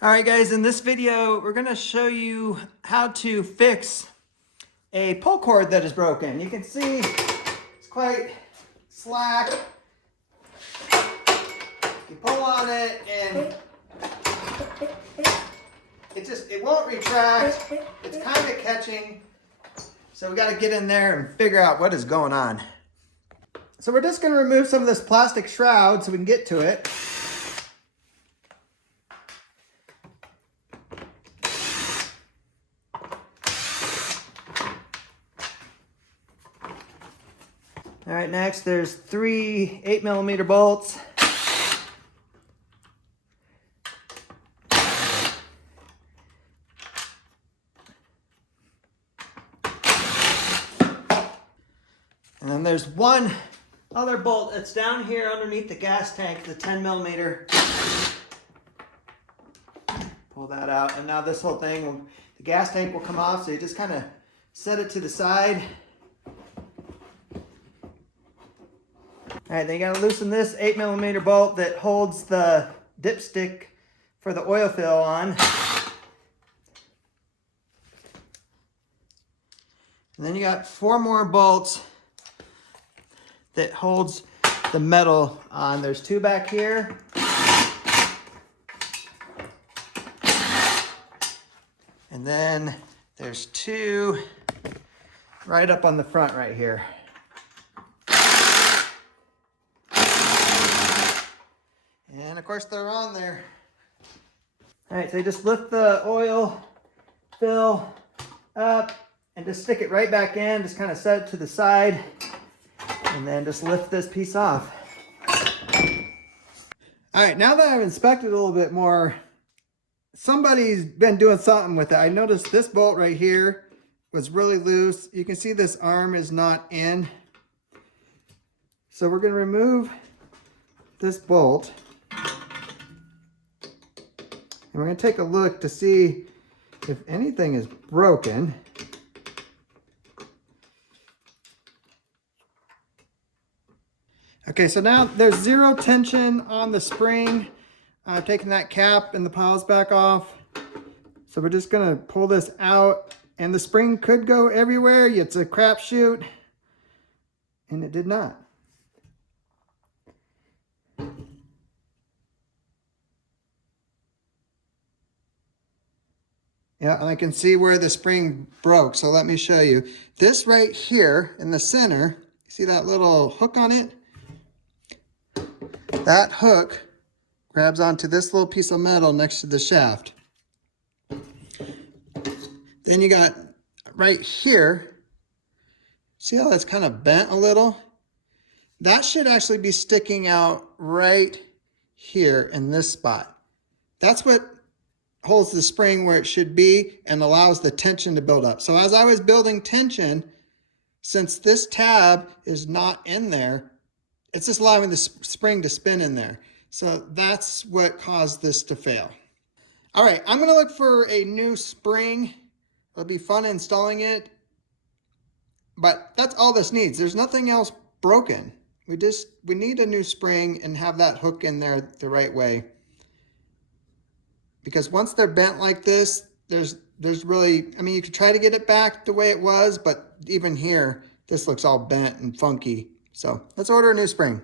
All right, guys, in this video, we're gonna show you how to fix a pull cord that is broken. You can see it's quite slack. You pull on it and it won't retract. It's kind of catching. So we gotta get in there and figure out what is going on. So we're just gonna remove some of this plastic shroud so we can get to it. All right, next there's 3 8mm bolts. And then there's one other bolt that's down here underneath the gas tank, the 10mm. Pull that out, and now this whole thing, the gas tank will come off, so you just kind of set it to the side. All right, then you gotta loosen this 8mm bolt that holds the dipstick for the oil fill on. And then you got 4 more bolts that holds the metal on. There's 2 back here. And then there's 2 right up on the front right here. And of course they're on there. All right, so you just lift the oil fill up and just stick it right back in, just kind of set it to the side, and then just lift this piece off. All right, now that I've inspected a little bit more, somebody's been doing something with it. I noticed this bolt right here was really loose. You can see this arm is not in. So we're gonna remove this bolt. And we're going to take a look to see if anything is broken. Okay, so now there's 0 tension on the spring. I've taken that cap and the piles back off. So we're just going to pull this out, and the spring could go everywhere. It's a crapshoot, and it did not. Yeah, and I can see where the spring broke. So let me show you. This right here in the center, see that little hook on it? That hook grabs onto this little piece of metal next to the shaft. Then you got right here, see how that's kind of bent a little? That should actually be sticking out right here in this spot. That's what holds the spring where it should be and allows the tension to build up. So as I was building tension, since this tab is not in there, it's just allowing the spring to spin in there. So that's what caused this to fail. All right, I'm gonna look for a new spring. It'll be fun installing it, but that's all this needs. There's nothing else broken. We need a new spring and have that hook in there the right way. Because once they're bent like this, there's really, I mean, you could try to get it back the way it was, but even here, this looks all bent and funky. So let's order a new spring.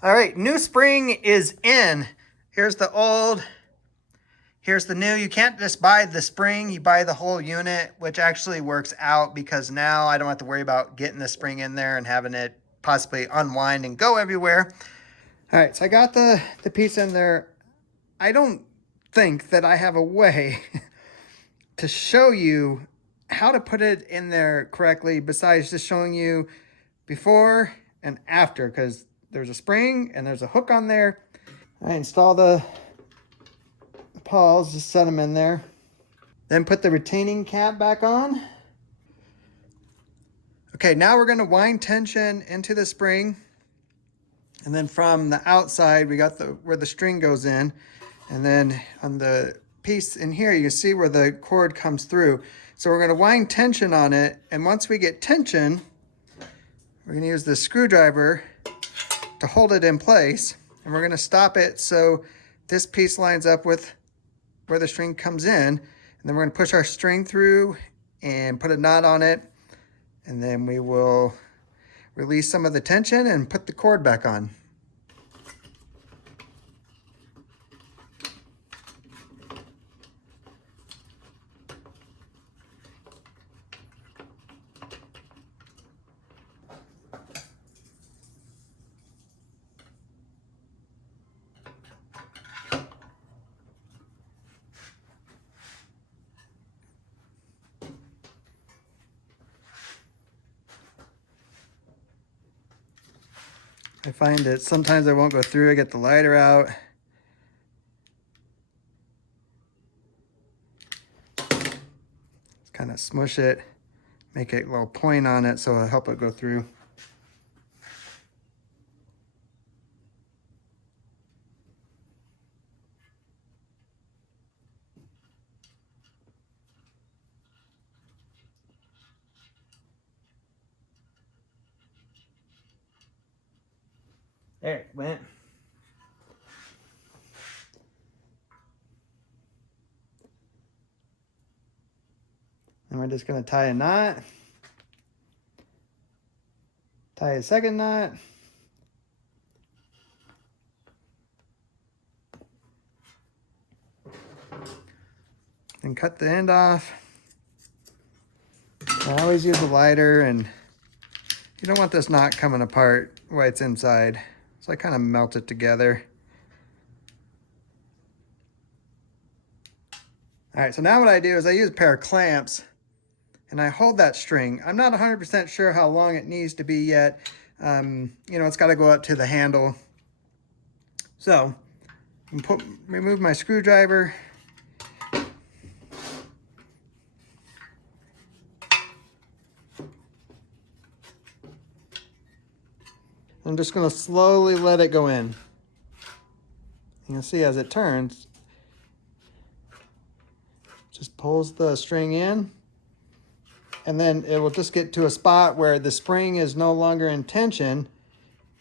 All right, new spring is in. Here's the old, here's the new. You can't just buy the spring, you buy the whole unit, which actually works out because now I don't have to worry about getting the spring in there and having it possibly unwind and go everywhere. All right, so I got the piece in there. I don't think that I have a way to show you how to put it in there correctly besides just showing you before and after, because there's a spring and there's a hook on there. I install the pawls, just set them in there. Then put the retaining cap back on. Okay, now we're going to wind tension into the spring. And then from the outside, we got where the string goes in. And then on the piece in here, you can see where the cord comes through. So we're going to wind tension on it. And once we get tension, we're going to use the screwdriver to hold it in place. And we're going to stop it so this piece lines up with where the string comes in, and then we're going to push our string through and put a knot on it, and then we will release some of the tension and put the cord back on. I find that sometimes I won't go through. I get the lighter out. Just kind of smush it, make a little point on it so it'll help it go through. There it went. And we're just going to tie a knot. Tie a second knot. And cut the end off. I always use a lighter, and you don't want this knot coming apart while it's inside. So I kind of melt it together. All right, so now what I do is I use a pair of clamps and I hold that string. I'm not 100% sure how long it needs to be yet. You know, it's got to go up to the handle. So remove my screwdriver. I'm just going to slowly let it go in. You can see as it turns, just pulls the string in, and then it will just get to a spot where the spring is no longer in tension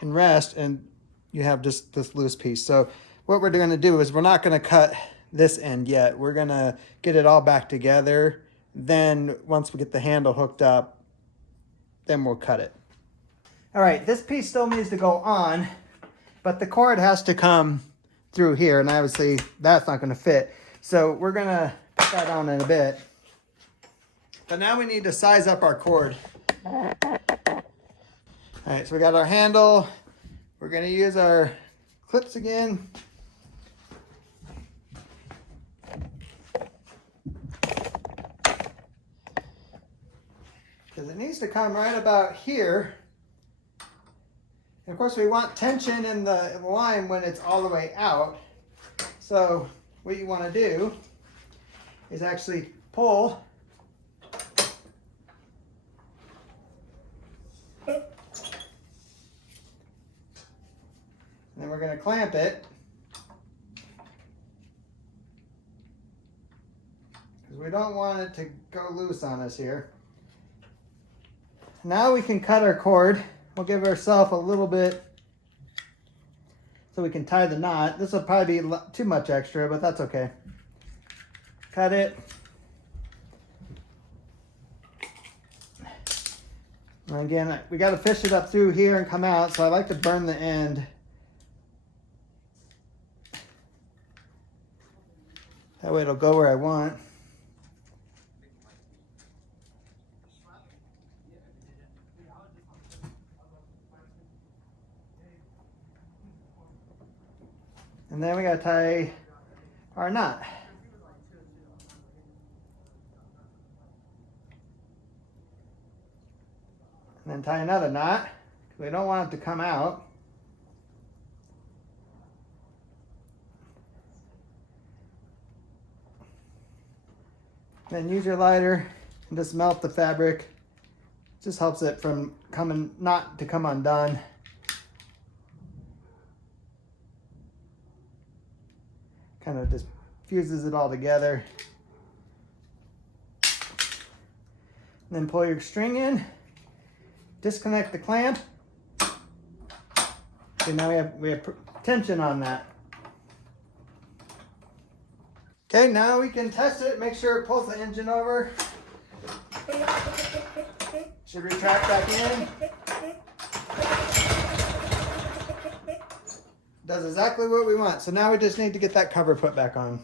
and rest, and you have just this loose piece. So what we're going to do is we're not going to cut this end yet. We're going to get it all back together. Then once we get the handle hooked up, then we'll cut it. All right, this piece still needs to go on, but the cord has to come through here, and obviously that's not going to fit. So we're going to put that on in a bit. But now we need to size up our cord. All right, so we got our handle. We're going to use our clips again. Because it needs to come right about here. And of course, we want tension in the line when it's all the way out. So what you want to do is actually pull. And then we're going to clamp it. Because we don't want it to go loose on us here. Now we can cut our cord. We'll give ourselves a little bit so we can tie the knot. This will probably be too much extra, but that's okay. Cut it. And again, we got to fish it up through here and come out, so I like to burn the end. That way it'll go where I want. And then we got to tie our knot. And then tie another knot, because we don't want it to come out. Then use your lighter and just melt the fabric. It just helps it from not to come undone. Kind of just fuses it all together. And then pull your string in, disconnect the clamp. Okay, now we have tension on that. Okay, now we can test it, make sure it pulls the engine over. Should retract back in. Does exactly what we want. So now we just need to get that cover put back on.